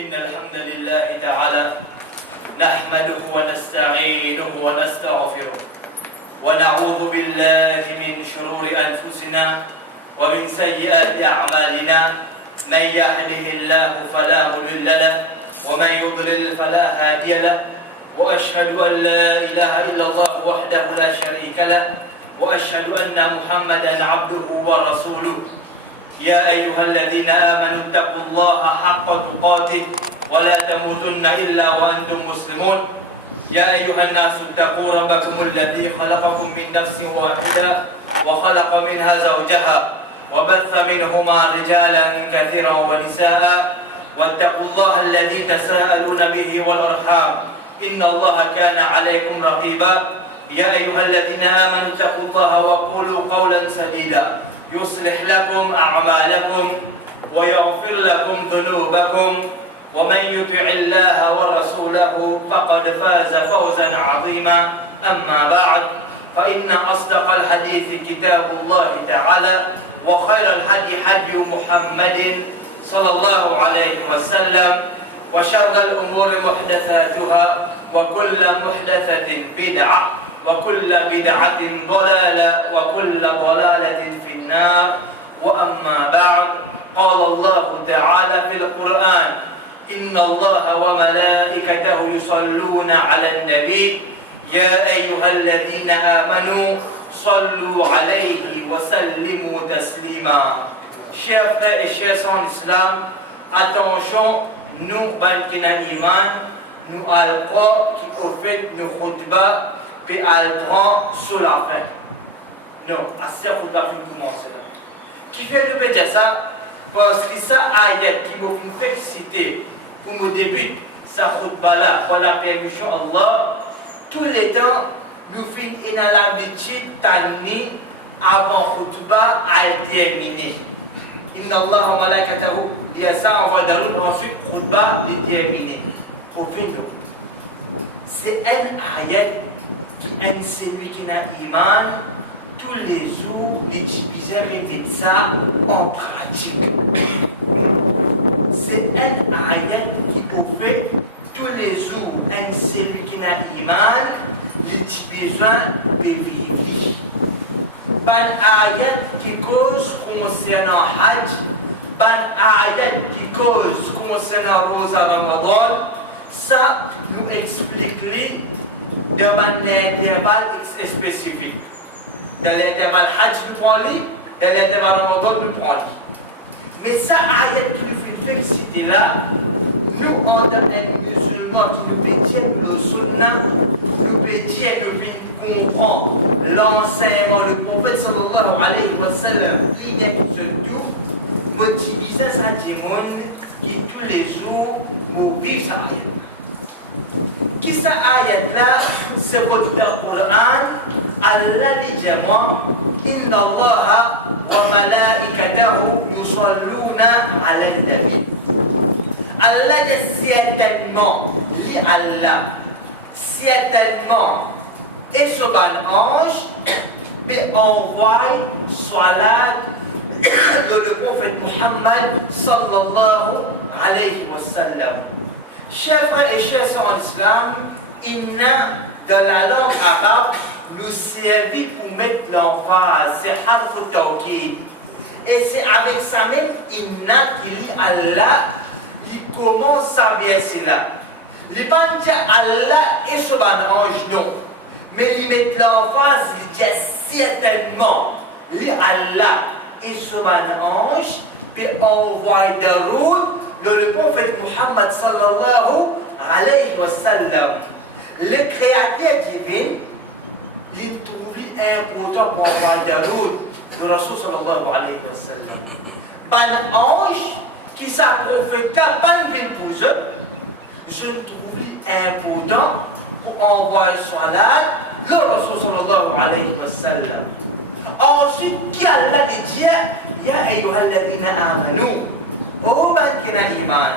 إن الحمد لله تعالى نحمده ونستعينه ونستغفره ونعوذ بالله من شرور أنفسنا ومن سيئات أعمالنا من يهده الله فلا مضل له ومن يضلل فلا هادي له وأشهد أن لا إله إلا الله وحده لا شريك له وأشهد أن محمدا عبده ورسوله يا أيها الذين آمنوا اتقوا الله حق تقاته ولا تموتن إلا وأنتم مسلمون يا أيها الناس اتقوا ربكم الذي خلقكم من نفس واحدة وخلق منها زوجها وبث منهما رجالا كثيرا ونساء واتقوا الله الذي تساءلون به والأرحام إن الله كان عليكم رقيبا يا أيها الذين آمنوا اتقوا الله وقولوا قولا سديدا يصلح لكم أعمالكم ويغفر لكم ذنوبكم ومن يطع الله ورسوله فقد فاز فوزا عظيما أما بعد فإن أصدق الحديث كتاب الله تعالى وخير الهدي هدي محمد صلى الله عليه وسلم وشر الأمور محدثاتها وكل محدثة بدعة وكل بدعة ضلالة وكل ضلالة في النار وأما بعد قال الله تعالى في القرآن إن الله وملائكته يصلون على النبي يا أيها الذين آمنوا صلوا عليه وسلموا تسليما. Chers frères et chers en islam, attention, nous, Bankina Iman, nous allons qui au fait nous khutbah puis allons sur la fin. Non, assez khutbah qui commence là. Qui fait le dire ça? Parce que ça ayat qui me fait citer pour me débuter sa khutbah là, pour la permission Allah, tous les temps, nous finissons une l'habitude d'année avant khutbah à terminer. Inna Allah wa malaikatahu liyasa wa darul ensuite khutbah déterminé. Au final, c'est un ayat qui est celui qui n'a iman tous les jours d'utiliser ça en pratique. C'est un ayat qui au fait tous les jours un celui qui n'a iman l'utiliser de vérifier. Ban ayat qui cause concernant Hajj, ban ayat qui cause concernant Rosa Ramadan, ça nous explique dans un intervalle spécifique. Dans l'intervalle Hajj, nous prenons dans l'intervalle Ramadan, nous prenons. Mais ça, ayat qui nous fait citer là, nous, en tant que musulmans qui nous pétiennent le sunnah, nous pétiennent, nous comprendre l'enseignement, le prophète sallallahu alayhi wa sallam, il y a surtout motiviser sa démon qui tous les jours vivent sa ayat. Qui sa ayat là, c'est votre Coran, Allah dit moi, Inna Allah wa malaikatahu yusalluna ala nabi. Allah dit certainement, li Allah, certainement, et ce ban ange, mais envoie salat de le prophète Muhammad sallallahu alayhi wa sallam. Chers frères et chers sœurs en islam, il n'a dans la langue arabe le servi pour mettre l'emphase, c'est harf tawkid. Et c'est avec ça même, il n'a qui lit Allah, il commence à verser là. Il ne pas dire Allah et ce ange, non. Mais il met l'emphase, il dit certainement, il Allah et ce ange, puis envoie de route le prophète Muhammad sallallahu alayhi wa sallam. Le créateur divin, il trouve important pour envoyer de route de Rasul sallallahu alayhi wa sallam. Ban ange qui s'approphète pas une pour eux, je le trouve important pour envoyer salat le Rasul sallallahu alayhi wa sallam. Ensuite, qui Allah dit Ya ayyuhalladhina amanu, ô ban qui n'a iman.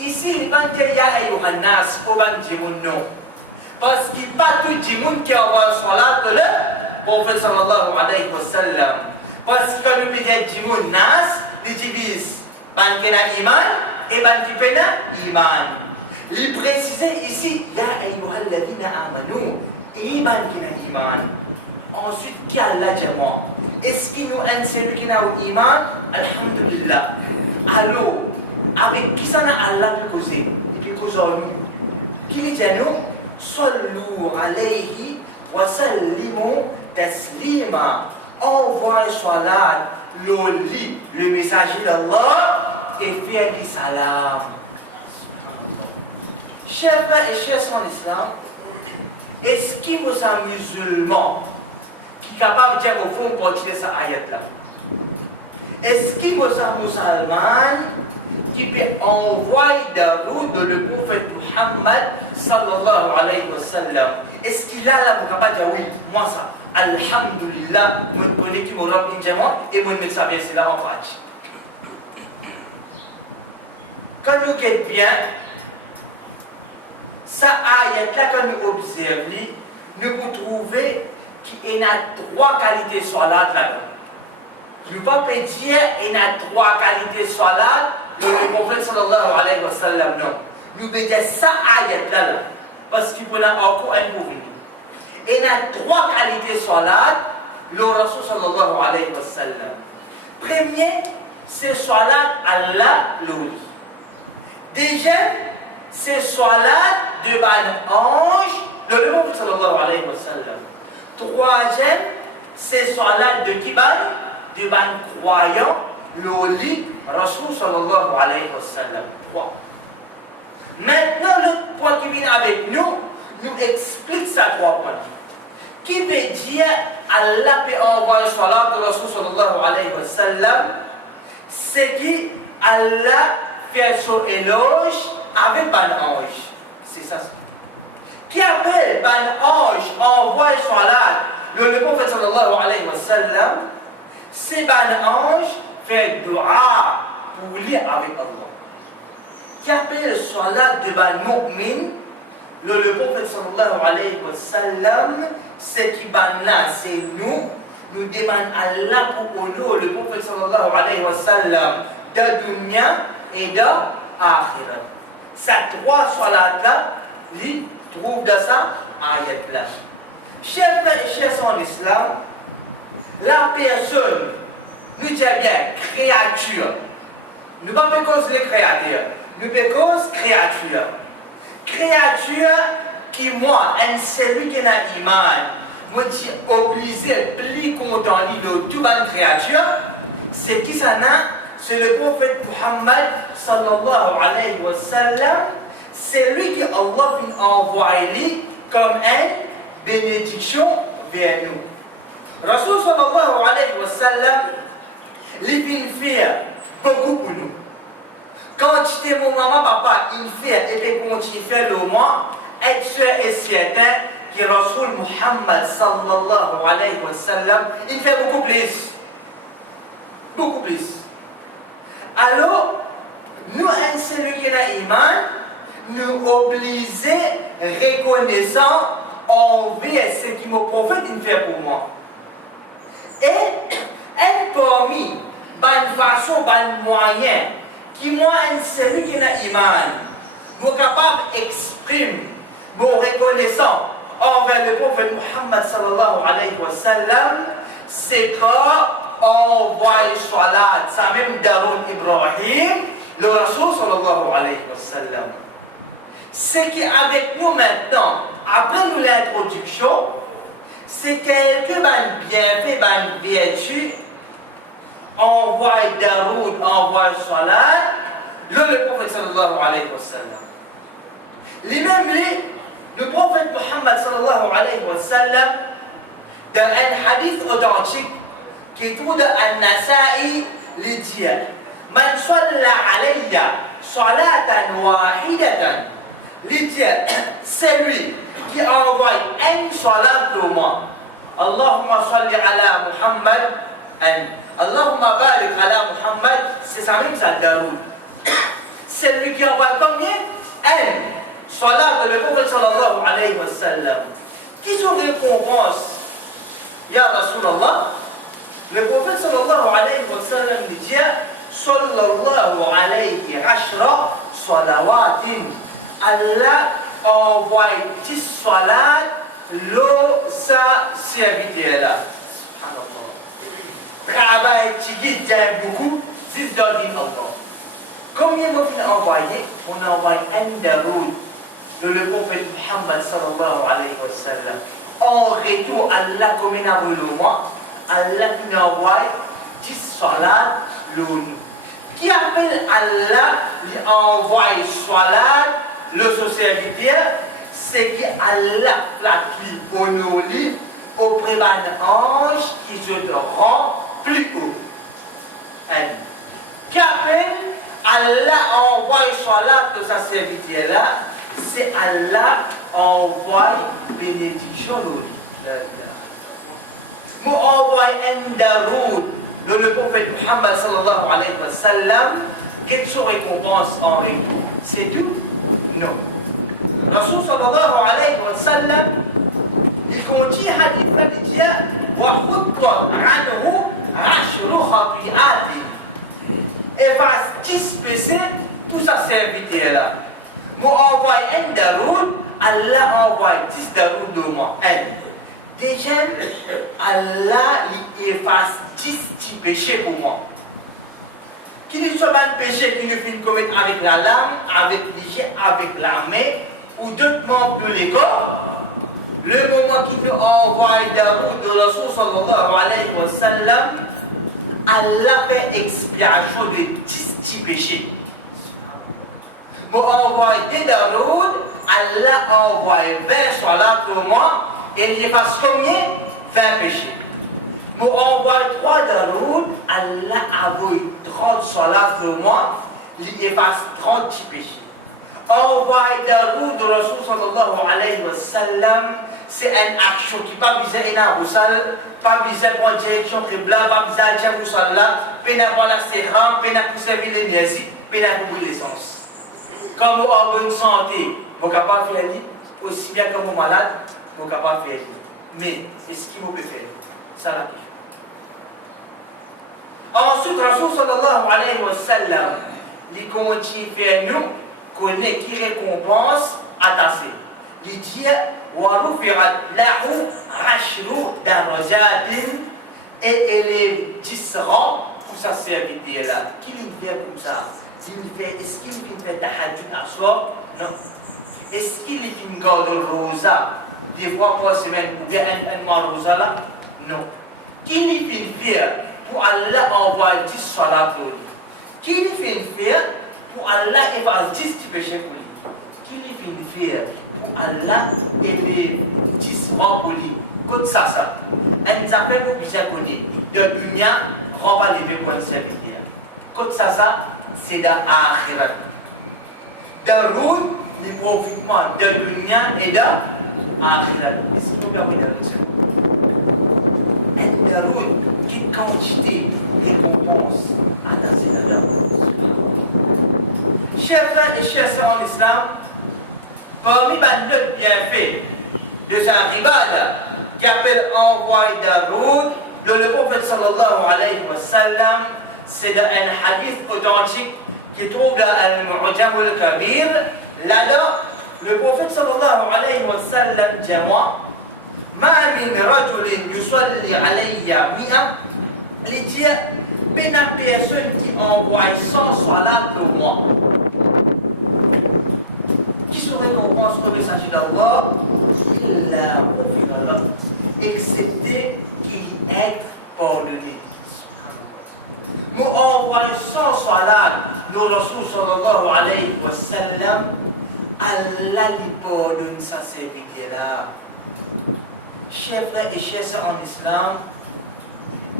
Ici, il va dire Ya ayyuhannas, ô ban djimoun non. Parce qu'il n'y a pas tout djimoun qui envoie salat le prophète sallallahu alayhi wa sallam. Parce que quand nous disons djimoun nas, il divise ban qui n'a iman et ben qui pena iman. Il précisait ici, ya ayyuhalladhina amanu, iman qui n'a iman. Ensuite, qui a Allah jama? Est-ce qu'il nous a celui qui n'a iman? Alhamdulillah. Alors, avec qui ça n'a Allah pu causer? Il peut causer nous. Qui dit à nous? Sallu alayhi wa sallimu taslima. Envoie salat, l'oli, le messager d'Allah, et faire du salam. Chers frères et chers en islam, est-ce qu'il nous a musulmans qui sont capables de dire au fond continuer cette ayat-là? Est-ce qu'il nous a musulmans qui peut envoyer de route de le prophète Muhammad sallallahu alayhi wa sallam? Est-ce qu'il a là pour capable de dire oui, moi ça, alhamdulillah, je connais qui me rend injamant et je me ça bien, c'est là en pratique. Quand nous guettons bien, ça ayat-là, quand nous observons, nous pouvons trouver qu'il y a trois qualités salat là-dedans. Je ne peux pas dire qu'il y a trois qualités salat, le prophète sallallahu alayhi wa sallam, non. Nous pouvons dire ça ayat-là, parce qu'il peut encore un mouvement. Il y a trois qualités salat, le Rasul sallallahu alayhi wa sallam. Premier, c'est salat Allah l'ouli. Deuxième, c'est salat de ban ange, le prophète sallallahu alayhi wa sallam. Troisième, c'est salat de kiban, de ban croyant, l'oli, Rasul sallallahu alayhi wa sallam. Trois. Maintenant, le point qui vient avec nous explique ces trois points. Qui veut dire Allah peut envoyer salat de Rasul sallallahu alayhi wa sallam, c'est qui Allah fait son éloge avec ban ange. C'est ça. Qui appelle ban ange envoie salat le prophète sallallahu alayhi wa sallam, c'est ban ange fait dua pour lire avec Allah. Qui appelle salat de ban mu'min, le prophète sallallahu alayhi wa sallam, c'est qui ban là, c'est nous demandons Allah pour nous, le prophète sallallahu alayhi wa sallam, de dunya et de akhirat. Ces trois salats-là, ils trouvent dans ça ayat-là. Chers frères et chers en islam, la personne, nous disons bien créature, nous ne pas cause les créateurs, nous cause créature. Créature qui, moi, un celui qui n'a iman, moi, je suis obligé de plus content de toute une créature, c'est qui ça n'a? C'est le prophète Muhammad sallallahu alayhi wa sallam. C'est lui que Allah a envoyé comme une bénédiction vers nous. Rasul sallallahu alayhi wa sallam, il vient faire beaucoup pour nous. Quand j'étais mon maman, papa, il fait et puis continue faire le mois, être sûr et certain que Rasul Muhammad sallallahu alayhi wa sallam, il fait beaucoup plus. Beaucoup plus. Alors, nous, celui qui a iman, nous obligés, reconnaissant, envers ce que mon prophète fait pour moi. Et, un parmi, une façon, un moyen, qui moi, celui qui a iman, nous capable d'exprimer, mon reconnaissant envers le prophète Muhammad sallallahu alayhi wa sallam, c'est quoi? Envoie salat, ça même Darun Ibrahim, le Rasul sallallahu alayhi wa sallam. Ce qui est avec nous maintenant, après nous l'introduction, c'est quelques bienfaits, vertus, envoie Darun, envoie salat, le prophète sallallahu alayhi wa sallam. Les mêmes, le prophète Muhammad sallallahu alayhi wa sallam, dans un hadith authentique, qui trouve An-Nasa'i lui dit Man salla alayya salatan wahidatan, lui dit c'est lui qui envoie un salat pour moi. Allahumma salli ala Muhammad, Allahumma barik ala Muhammad, c'est ça même ça Daroud. C'est lui qui envoie combien? Un salat de le prophète sallallahu alayhi wa sallam. Qui sont récompense? Ya Rasulallah, le prophète sallallahu alayhi wa sallam dit sallallahu alayhi ashra salawatin. Allah envoie 10 salat l'eau sa serviteur-là. Subhanallah. Travail qui dit beaucoup, 10 dollars Allah. Combien de fois envoyé? On a envoyé un daroud de le prophète Muhammad sallallahu alayhi wa sallam. En retour, Allah, comme il a voulu moi, Allah nous envoie 10 salat l'eau. Qui appelle Allah, lui envoie salat le serviteur, c'est que Allah flatte honore auprès d'un ange qui se rend plus haut. Qui appelle Allah envoie salat de sa serviteur là, c'est Allah envoie bénédiction au lit. Nous envoie un daroud de le prophète Muhammad sallallahu alayhi wa sallam, quelle soit récompense en retour? C'est tout? Non. Rasul sallallahu alayhi wa sallam, il continue à dire wa khutta anhu ashru khati'ati. Efface 10 péchés, tout ça serviteur là. Moi envoie un daroud, Allah envoie 10 daroud de moi. Déjà, Allah il efface 10 petits péchés pour moi. Qui ne soit pas un péché qui nous fait commettre avec la langue, avec l'hygiène, avec la main, ou d'autres membres de l'école, le moment qu'il nous envoie daroud de Rasul sallallahu alayhi wa sallam, Allah fait expiation de 10 petits péchés. Pour envoyer des daroud, Allah envoie 20 salat pour moi, et il efface combien? 20 péchés. Pour envoyer 3 daroud, Allah envoie 30 salat pour moi, il efface 30 petits péchés. Envoyer daroud de Rasul sallallahu alayhi wa sallam, c'est une action qui n'a pas besoin d'un pas besoin de prendre direction Qibla, pas besoin de dire où ça là, pas besoin de voir la séram, pas besoin de servir l'énergie, pas besoin de brûler l'essence. Quand vous êtes en bonne santé, vous êtes capable de faire ça, aussi bien que vous êtes malade, vous êtes capable de faire ça. Mais, est-ce qu'il vous peut faire ça? La question. Ensuite, Rasul sallallahu alayhi wa sallam, il continue à faire nous connaître qui récompense attaché. Il dit وَرُفِعَتْ لَهُ عَشْرُ دَرَجَاتٍ et élève 10 rangs pour sa serviteur là. Qui lui fait comme ça? Est-ce qu'il fait tahajjud à soi? Non. Est-ce qu'il fait garde rosa des fois par semaine ou bien un mois rosa là? Non. Qui lui fait faire pour Allah envoyer 10 salat pour lui? Qui lui fait faire pour Allah effacer 10 péchés pour lui? Qui lui fait faire pour Allah élève 10 rangs pour lui? Comme ça. Un appel au bien connu. De dunya, on va lever pour un serviteur. Comme ça, c'est dans l'akhirat. De route, les profitements de dunya et de l'akhirat. Est-ce que vous avez une un route qui quantité récompense à la sénat. Chers frères et chers sœurs en islam, parmi les bienfaits de sa ribada, qui appelle envoi d'Aroud, le prophète sallallahu alayhi wa sallam, c'est un hadith authentique qui trouve dans Al-Mu'jam al-Kabir. Là-dedans, le prophète sallallahu alayhi wa sallam dit moi, ma min rajulin yusalli alayya mi'a, il dit, ben la personne qui envoie 100 salat pour moi, qui se récompense au messager d'Allah, il a profité excepté qu'il est pardonné. Nous envoyons 100 salat de Rasul sallallahu alayhi wa sallam, Allah lui pardonne sa serviteur-là. Chers frères et chers sœurs en islam,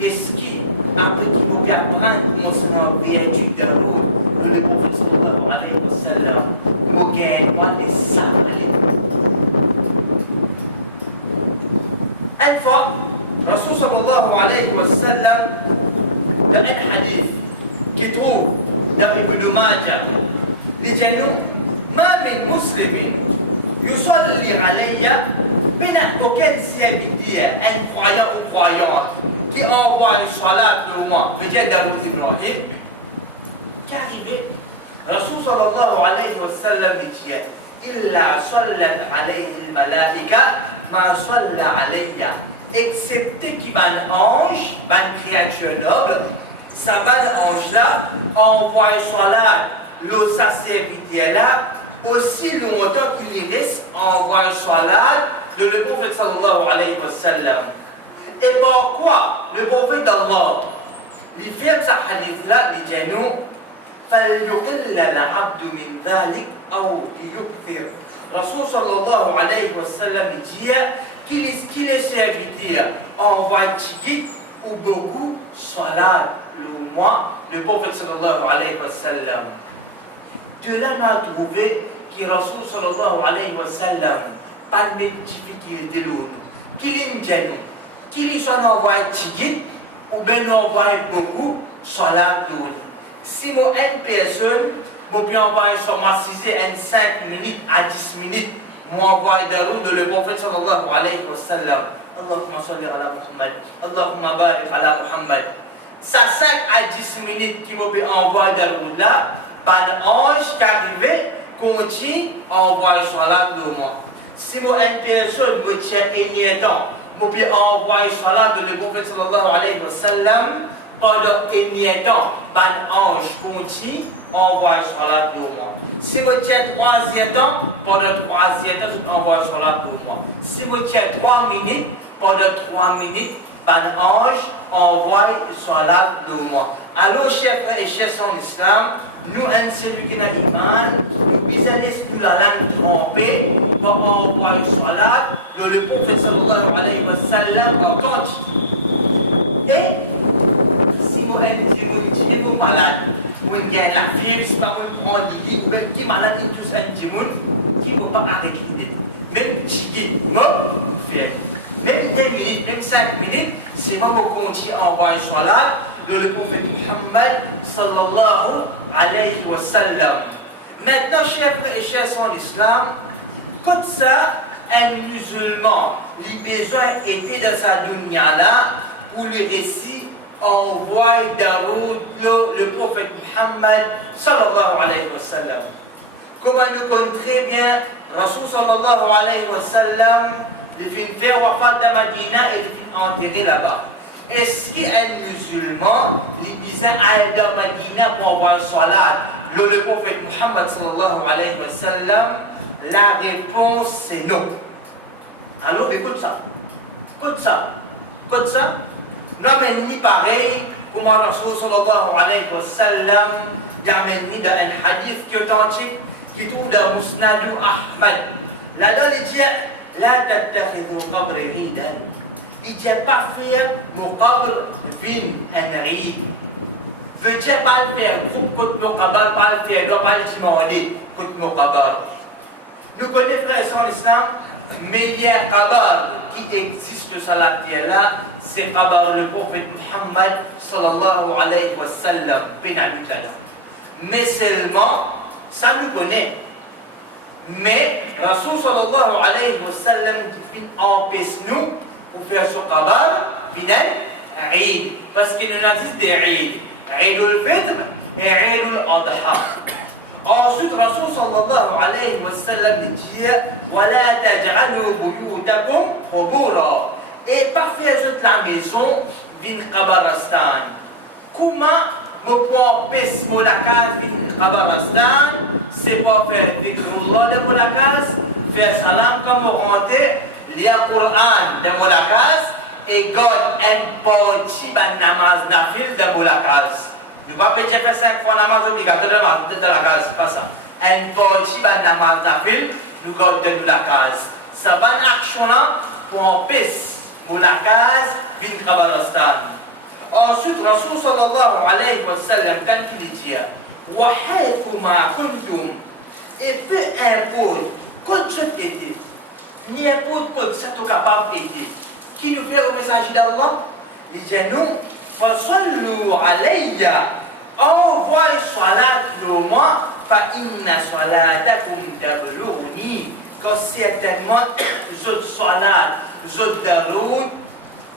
est-ce qu'après qu'il nous apprendre comment se rend vertu de le prophète sallallahu alayhi wa sallam, nous gagnons pas des sables. Une fois, Rasul sallallahu alayhi wa sallam, dans un hadith qui trouve dans Ibn Majah, il dit nous, ma min muslimin yusalli alayya, il n'y a aucun serviteur, un croyant ou croyante, qui envoie une salat de moi, veut dire d'Abu Ibrahim, qu'arrivé, Rasul sallallahu alayhi wa sallam dit Illa sallat alayhi al-malaika ma salla alayya. Excepté qu'il y a un ange, une créature noble, ça va l'ange-là, envoie salat, le serviteur là, aussi longtemps qu'il reste, envoie salat, de le prophète sallallahu alayhi wa sallam. Et pourquoi le prophète d'Allah, il fait ce hadith-là, il dit nous, فَلْيُقِلَّ الْعَبْدُ مِنْ ذَلِكَ أَوْ يُكْثِرْ. Rasul sallallahu alayhi wa sallam dit qu'il est serviteur envoie tigit ou beaucoup salat le mois, le prophète sallallahu alayhi wa sallam. De là, on a trouvé que Rasul sallallahu alayhi wa sallam pas de difficulté l'eau, qu'il est genou, qu'il soit envoyé tigit ou bien envoyé beaucoup salat l'eau. Si moi une personne, je peux envoyer sur ma 5 minutes à 10 minutes, moi envoyer de l'eau de le prophète sallallahu alayhi wa sallam. Allahumma salli ala Muhammad, Allahumma barik ala Muhammad. Ça 5 à 10 minutes qui me peut envoyer de l'eau là, par l'ange qui arrive, continue à envoyer salat de moi. Si moi une personne me tient un temps, je peux envoyer salat de le prophète sallallahu alayhi wa sallam, pendant un temps, un ange continue à envoyer salat de moi. Si je tiens 3e temps, pendant 3e temps, je envoie salat de moi. Si je tiens 3 minutes, pendant 3 minutes, un ange envoie salat de moi. Alors, chers et chers en islam, nous, un celui qui n'a iman, nous laissons la langue trempée pour envoyer salat de le prophète sallallahu alayhi wa sallam en continu. Et si moi, un nous malade, ou une guerre la fièvre, si pas on prend des lits, ou bien qui malade, il touche un djimoun, qui ne peut pas arrêter l'idée. Même chigi, non, fièvre. Même 10 minutes, même 5 minutes, c'est moi qui continue à envoyer salat de le prophète Muhammad sallallahu alayhi wa sallam. Maintenant, chers frères et chers en islam, comme ça, un musulman, les besoins étaient dans sa dunya là, pour le récit envoie le prophète Muhammad sallallahu alayhi wa sallam. Comme nous connaissons très bien, Rasul sallallahu alayhi wa sallam, il fait faire wafat de Madina et il fait enterrer là-bas. Est-ce qu'un musulman, il disait à de Madina pour envoyer salat, le prophète Muhammad sallallahu alayhi wa sallam? La réponse c'est non. Alors écoute ça. Écoute ça. Écoute ça. Nous avons ni pareil, comme Rasul sallallahu alayhi wa sallam, il y a mis dans un hadith qui est authentique, qui trouve dans Musnad Ahmad. Là-dedans, il dit, la tattakhidhu qabri ridan. Il dit pas faire mon qabr vin un rid. Veut dire pas le faire groupe contre mon qabr, pas le faire, doit pas le demander contre mon qabr. Nous connaissons frères en islam, meilleur qabr qui existe sur la terre là, c'est qabr le prophète Muhammad sallallahu alayhi wa sallam, mais seulement, ça nous connaît. Mais Rasul sallallahu alayhi wa sallam empêche nous pour faire ce qabr final Eid, parce qu'il nous a dit des Eid, Eid al-Fitr et Eid al-Adha. Ensuite, Rasul sallallahu alayhi wa sallam dit وَلَا تَجْعَلُوا بُيُوتَكُمْ قُبُورًا. Et pas faire toute la maison vin qabaristan. Comment me prend pes molakaz vin qabaristan? C'est pas faire dhikrullah de molakaz, faire salam comme rentré, lire Coran de molakaz et God un petit namaz nafil de molakaz. Nous ne pouvons pas faire 5 fois namaz obligatoire de la case, pas ça. Un petit namaz nafil, nous gardons de la case. Ça va une action là pour empêcher la case vin qabaristan. Ensuite, Rasul sallallahu alayhi wa sallam, quand il dit وَحَيْثُ مَا كُنْتُمْ, et peu importe, quand je t'étais, ni importe quand ça t'est capable d'aider, qui nous fait au message d'Allah, il dit non, فَصَلُّوا عَلَيَّ, envoie salat le moi, فَإِنَّ صَلَاتَكُمْ تَبْلُغُنِي, car certainement, votre salat, votre daroun,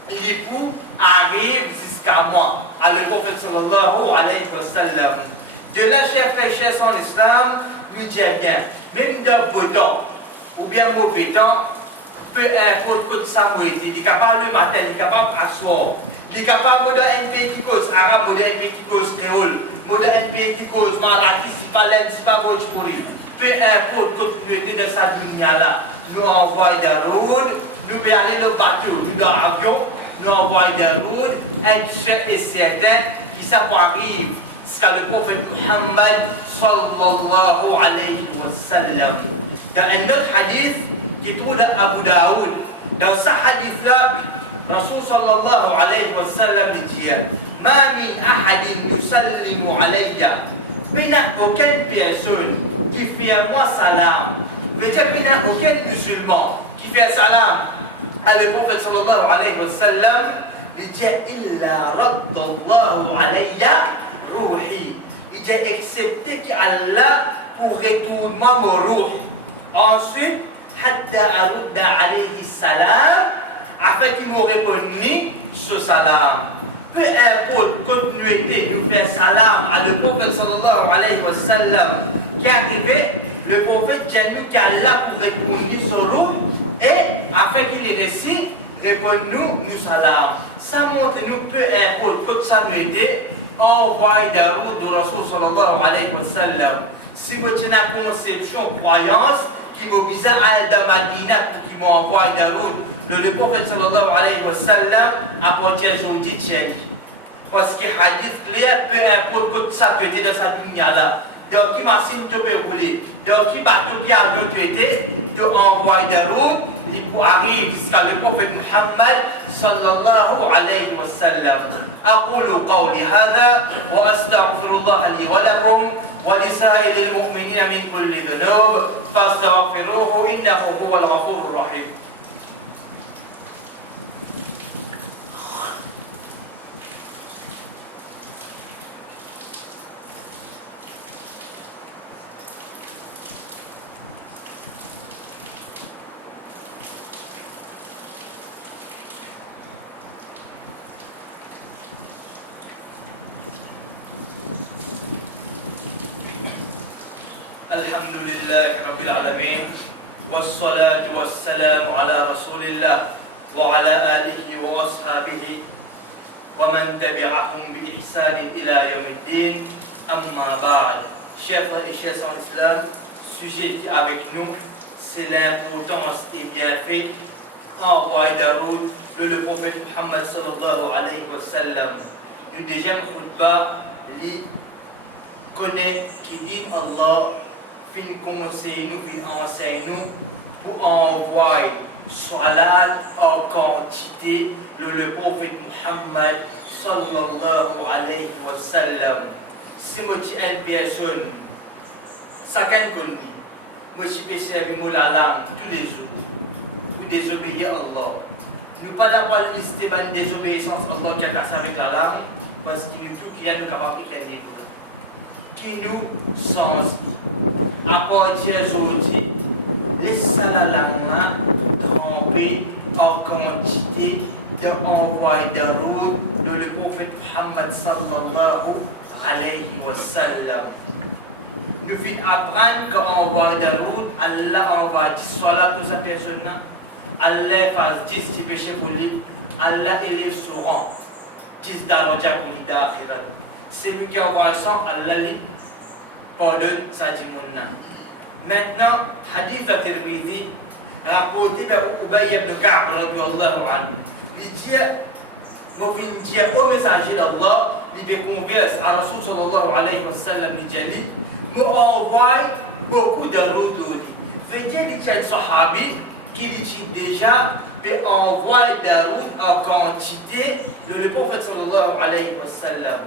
l'époux arrive jusqu'à moi. Alors le prophète sallallahu alayhi wa sallam, De là, chers frères et chers en islam, nous disons bien, même dans beau temps, ou bien mauvais temps, peu importe que ça m'a été, il est capable le matin, il est capable à soir, il est capable de un pays qui cause arabe, de un pays qui cause créole, de un pays qui cause marathi, si pas l'aime, si pas bhojpuri. Peu importe que nous étions dans cette dunya-là, nous envoyons des routes, nous pouvons aller dans le bateau, nous dans l'avion, nous envoyons des routes, être sûr et certain que ça arrive. Ce que le prophète Muhammad sallallahu alayhi wa sallam. Dans un autre hadith qui trouve dans Abu Daoud, dans ce hadith-là, Rasul sallallahu alayhi wa sallam dit Ma min ahadin yusallimu alayya. Il n'y a aucune personne qui fait à moi salam. Veut dire qu'il n'y a aucun musulman qui fait salam à le prophète sallallahu alayhi wa sallam. Il dit Illa raddallahu alayya. Il dit accepté qu'Allah pour retourner mon ruh. Ensuite, hatta arudda alayhi salam, afin qu'il m'aurait répondu ce salam. Peu importe continuité, nous faire salam à le prophète sallallahu alayhi wa sallam qui est arrivé, le prophète dit nous qu'Allah pour répondre ce ruh et afin qu'il ait réussi, répondre nous salam. Ça montre nous peu importe que ça nous aide. Envoie des routes de Rasul sallallahu alayhi wa sallam. Si vous avez une conception, croyance, qui m'oblige à aller dans Madina pour qu'il m'envoie des routes, le prophète sallallahu alayhi wa sallam a porté aujourd'hui tchèque. Parce que hadith clair, peu importe que ça peut être dans sa dunya-là. Donc, qui machine te peut rouler, donc qui bateau qui a été, de envoyer des routes, il peut arriver jusqu'à le prophète Muhammad sallallahu alayhi wa sallam. أقول قولي هذا وأستغفر الله لي ولكم ولسائر المؤمنين من كل ذنوب فاستغفروه إنه هو الغفور الرحيم. الحمد لله رب العالمين والصلاة والسلام على رسول الله وعلى آله وأصحابه ومن تبعهم بإحسان إلى يوم الدين أما بعد. Chers frères et chers en islam, sujet qui est avec nous, c'est l'importance et bienfait envoyé de route le prophète Muhammad sallallahu alayhi wa sallam. Le deuxième khutbah, li connaît qui dit Allah fin commencer nous, fin enseigne nous pour envoyer salat en quantité le prophète Muhammad sallallahu alayhi wa sallam. Si moi je suis une personne, chacun connaît, moi je peux servir la langue tous les jours pour désobéir à Allah. Nous ne pas d'avoir listé de désobéissance à Allah qui a cassé avec la langue parce qu'il nous tout qui a nous capable de qui nous sens. À partir d'aujourd'hui, laissez la langue tremper en quantité d'envoyer de route de le prophète Muhammad sallallahu alayhi wa sallam. Nous finissons apprendre qu'envoyer de route, Allah envoie 10 soirs pour sa personne, Allah fasse 10 petits péchés pour lui, Allah élève son rang, 10 daraja pour lui d'akhirat. C'est lui qui envoie ça, Allah lui pardonne sa dimonna. Maintenant, hadith at-Tirmidhi rapporté par Ubay ibn Ka'b radiyallahu anhu. Il dit, nous venons dire au messager d'Allah, il fait converse à Rasul sallallahu alayhi wa sallam, il dit, nous envoie beaucoup de routes. Veut dire qu'il y a un sahabi qui dit déjà, peut envoyer des routes en quantité de le prophète sallallahu alayhi wa sallam.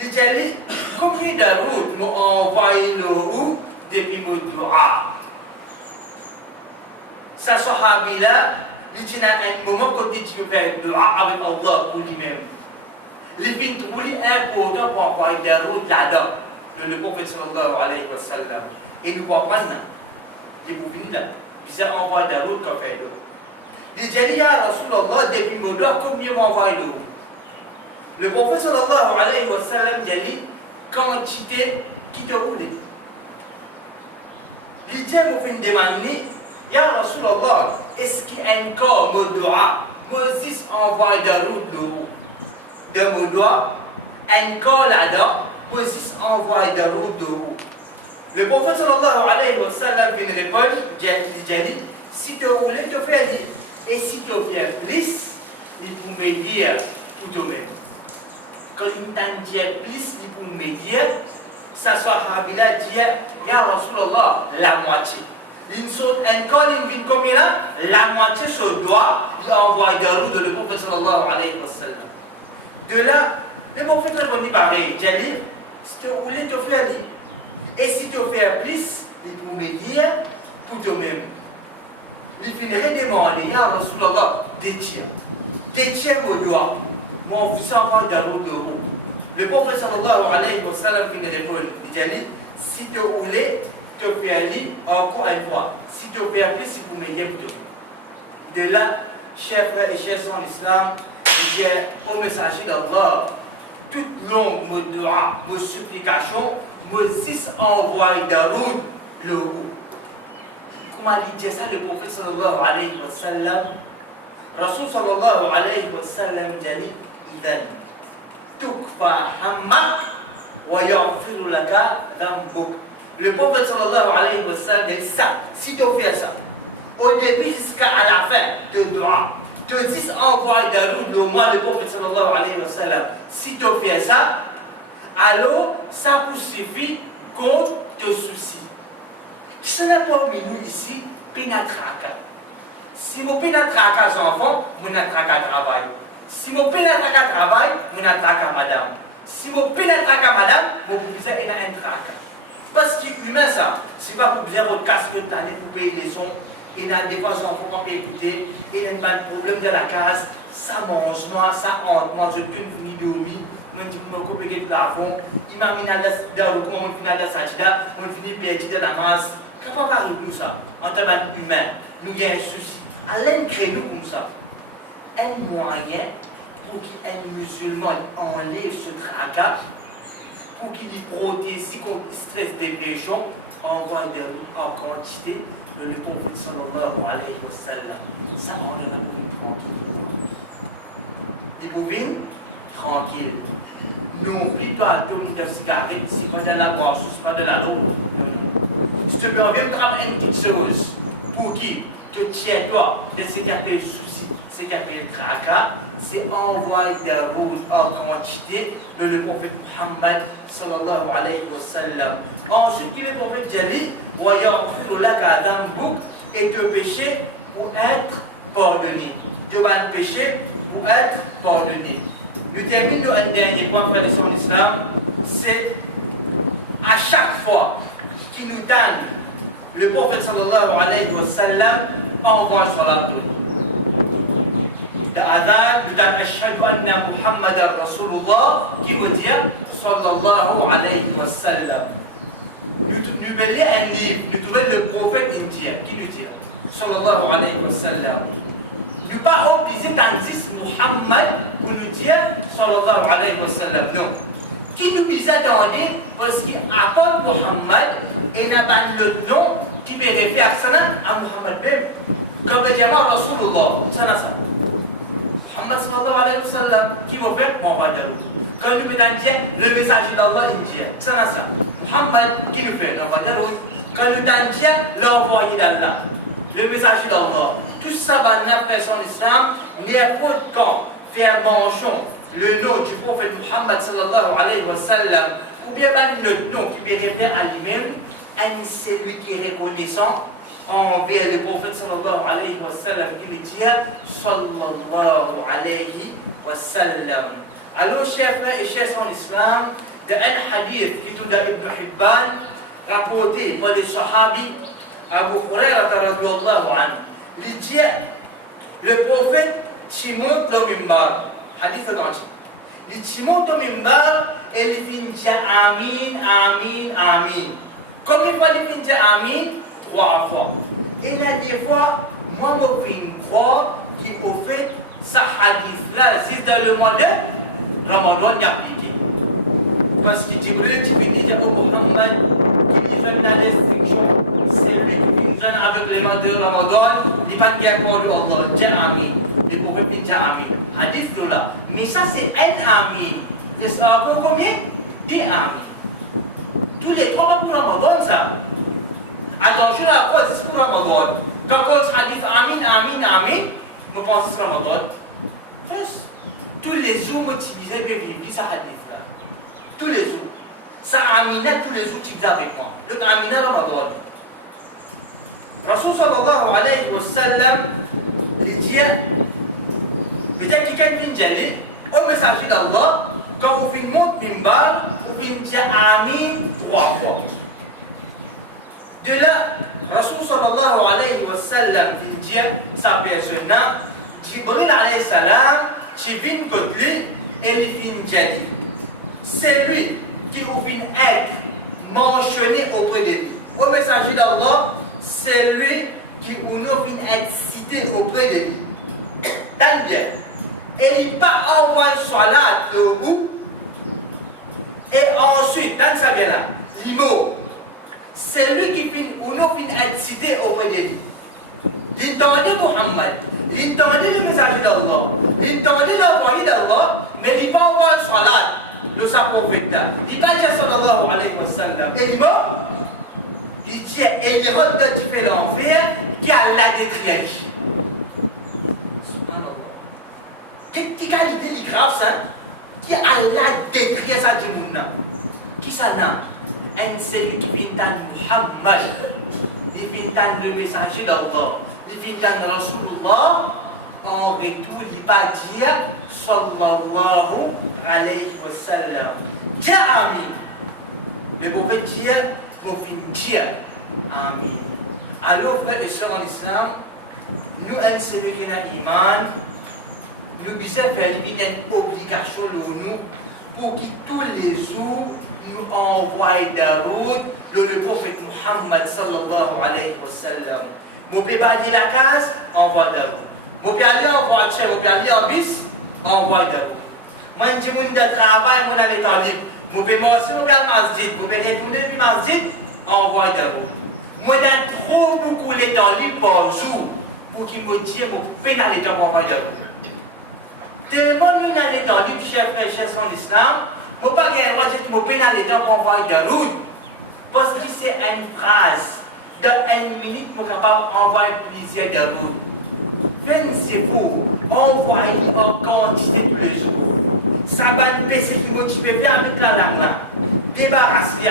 Il dit, combien de routes nous envoyons nous depuis mon dua? Ça sahabi-là, il dit à un moment quand tu veux faire dua avec Allah pour lui-même. Il vient trouver important pour envoyer des routes là-dedans. Le prophète sallallahu alayhi wa sallam. Et nous comprenons. Et vous venez là. Puis ça envoie des routes qu'on fait là. Il dit, ya Rasulallah, depuis mon dua, combien m'envoie l'eau? Le prophète sallallahu alayhi wa sallam dit, quantité qui te roule. L'idée vous fait une demande, Ya Rasulallah, est-ce qu'il y a encore mon doigt, Moses envoie de route de mon doigt, encore là-dedans, Moses envoie de route de roue. Le prophète sallallahu alayhi wa sallam vient répondre, il dit, si tu roules, tu fais dire. Et si tu fais plus, il peut me dire pour toi-même. Quand il t'en dit plus, il peut me dire, ça soit Habila dit, Ya Rasulallah, la moitié. Encore il vient combien là? La moitié sur le doigt, il envoie de route de le prophète sallallahu alayhi wa sallam. De là, le prophète répondit pareil, il dit, si tu roules, tu fais dire. Et si tu fais plus, il peut me dire pour toi-même. Il finirait de demander, Ya Rasulallah, détiens mon doigt. Moi, vous envoie de route de roue. Le prophète sallallahu alayhi wa sallam finit de répondre, il dit, si tu roules, tu fais aller encore une fois. Si tu fais plus, il peut me dire pour toi-même. De là, chers frères et chers en islam, il dit au messager d'Allah, toute longue me doit, me supplication, Moses envoie de route le roux. Comment il dit ça le prophète sallallahu alayhi wa sallam? Rasul sallallahu alayhi wa sallam dit Idan tukfa hammak wa yaghfiru laka dhanbuk. Le prophète sallallahu alayhi wa sallam dit ça. Si tu fais ça, au début jusqu'à la fin, tu dois. Tu dis envoie de route le mois le prophète sallallahu alayhi wa sallam. Si tu fais ça, alors ça vous suffit contre tes soucis. Ce n'est pas nous ici, pénatraka. Si vous pénatraka enfants, vous n'attraka travail. Si vous pénatraka travail, vous n'attraka madame. Si vous pénatraka madame, vous pouvez être un traka. Parce que humain ça, c'est pas pour bien votre casque de l'année pour payer les sons. Il y a des fois, enfants qu'on peut écouter, il y a un problème de la case, ça mange moi, ça hante moi, je peux venir dormir. Je me coupe le plafond, il m'a mis dans le coin, on finit dans la sajida, on finit perdu de la masse. Comment va résoudre ça en tant qu'humain? Nous avons un souci. Allez créer nous comme ça. Un moyen pour qu'un musulman enlève ce tracas, pour qu'il y protège contre le stress des dépression, envoie de en quantité de le prophète sallallahu alayhi wa sallam. Ça rendra la bouvine tranquille. Les bouvines tranquilles. Non, plus pas de une cigarette, c'est pas de la boisson, c'est pas de la l'eau. Je te permets de travailler une petite chose pour qui te tiens toi de ce qui a fait le souci, ce qui a fait le tracas, c'est envoyer des routes en quantité de le prophète Muhammad sallallahu alayhi wa sallam. Ensuite, le prophète dit, et te péché pour être pardonné. Tu vas le péché pour être pardonné. Nous terminons un dernier point, frère de son islam, c'est à chaque fois qu'il nous donne le prophète sallallahu alayhi wa sallam envoie salat. D'adhan, nous donne ashhadu anna Muhammadan Rasulullah qui veut dire sallallahu alayhi wa sallam. Nous venons un livre, nous trouvons le prophète indien qui nous dit sallallahu alayhi wa sallam. Nous ne sommes pas obligés d'en Muhammad pour nous dire sallallahu alayhi wa sallam. Non. Qui nous dit d'attendre parce qu'après Muhammad, il n'y a pas le nom qui peut référer à Muhammad même. Comme le diamant Rasulullah, ça n'a ça. Muhammad sallallahu alayhi wa sallam, qui va faire mon va dire. Quand nous mettons dire le messager d'Allah indien, ça n'a ça. Muhammad qui nous fait, on va dire. Quand nous mettons dire l'envoyé d'Allah, le messager d'Allah. Tout ça va n'après son islam, n'importe quand faire mention le nom du prophète Muhammad sallallahu alayhi wa sallam, ou bien le nom qui peut référer à lui-même, c'est lui qui est reconnaissant envers le prophète sallallahu alayhi wa sallam, qui lui dit sallallahu alayhi wa sallam. Alors, chers frères et chers en islam, dans un hadith qui est de Ibn Hibban, rapporté par les sahabis, Abu Hurairah radiyallahu anhu, il dit, le prophète qui monte le mimbar, hadith authentique, il qui monte le mimbar et il finit Amin, Amin, Amin. Combien de fois il finit Amin? 3 fois. Et là, des fois, moi, je fais une croix qui, au fait, ce hadith-là, c'est dans le mois de Ramadan, il appliqué. Parce que Jibril qui finit dire au Muhammad qui fait la restriction, c'est lui qui finit avec les mois de Ramadan, il n'y a pas de guerre pour Allah, Dieu Amin. Le prophète dit Dieu Amin. Hadith de là. Mais ça c'est un Amin. Et ça encore combien? Des Amin. Tous les trois pour Ramadan ça. Attention à quoi c'est pour Ramadan. Quand on dit Amin, Amin, Amin, nous pensons sur Ramadan. Tous les jours, moi, tu disais que je ça hadith là. Tous les jours. Ça Amina, tous les jours, tu disais avec moi. Donc Amina, Ramadan. Rasul sallallahu alayhi wa sallam, il dit, peut-être que quelqu'un dit, au messager d'Allah, quand vous finissez monte mimbar, vous finissez Amin 3 fois. De là, Rasul sallallahu alayhi wa sallam, il dit, sa personne, Jibril alayhi salam, qui vient contre lui, et il vient dire, c'est lui qui vous vient être mentionné auprès de lui. Au messager d'Allah, c'est lui qui vous vient être cité auprès de lui. Tant bien. Et il pas envoyer salat au bout. Et ensuite, dans ça bien là, l'imo, c'est lui qui vient être cité auprès de lui. L'intendait Muhammad, l'intendait le messager d'Allah, l'intendait l'envoyé d'Allah, mais il pas envoyer salat de sa prophète. Il pas dire sallallahu alayhi wa sallam. Et il mort. Il dit, et il regarde tu fais l'enfer, qui a la détruire. Qui a l'idée grave ça? Qui a la détruire ça du monde? Qui ça n'a? Un celui qui vient de Muhammad, il vient de le messager d'Allah, il vient de Rasulullah, en retour, il ne va pas dire sallallahu alayhi wa sallam. Dia amin. Le prophète dit, nous finissons dire amin. Alors, frères et sœurs en islam, nous, un celui qui a iman, nous devons faire une obligation nous pour que tous les jours nous envoient d'aroud le prophète Muhammad sallallahu alayhi wa sallam. Mon peut pas dire la case, envoie d'aroud. Mon peut aller en voiture, mon peut aller en bus, envoie d'aroud. Moi, je dis de travail, mon aller en libre. Mon peut marcher, mon peut aller au masjid, mon peut retourner au masjid, envoie d'aroud. Moi, j'ai trop beaucoup de temps libre par jour pour qu'il me dise mon pénal de temps pour envoyer d'aroud. Tellement nous n'avons les temps libre, chef et chef en islam, je ne peux pas gagner mon pénal de temps pour envoyer d'aroud. Parce que c'est une phrase. Dans une minute, je suis capable d'envoyer plusieurs d'aroud. C'est vous, envoyez en quantité tous les jours. Ça va nous PC qui motive faire avec la langue là. Débarrasser,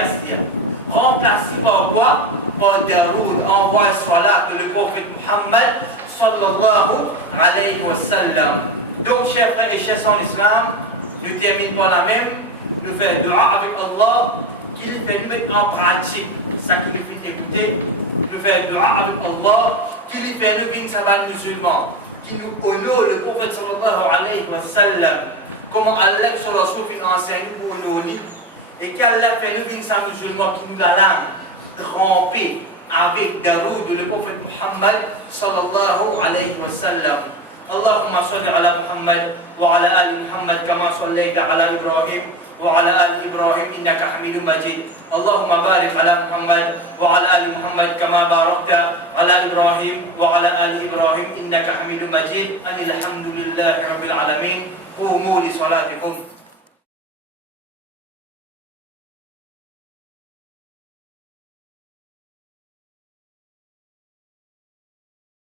remplacer par quoi? Par daroud, envoie salat que le prophète Muhammad sallallahu alayhi wa sallam. Donc, chers frères et chers en islam, nous terminons par la même, nous faisons dua avec Allah, qu'il fait nous mettre en pratique ça qui nous fait écouter. Nous faisons dua avec Allah, qu'il fait nous venir sabat musulmans, qui nous honore le prophète sallallahu alayhi wa sallam, comment Allah sur la source enseigne pour nous et qu'Allah fait nous venir sabat musulmans qui nous la langue trempée avec daroud le prophète Muhammad sallallahu alayhi wa sallam. اللهم صل على محمد وعلى آل محمد كما صليت على إبراهيم وعلى آل إبراهيم إنك حميد مجيد اللهم بارك على محمد وعلى آل محمد كما باركت على إبراهيم وعلى آل إبراهيم إنك حميد مجيد أن الحمد لله رب العالمين قوموا لصلاتكم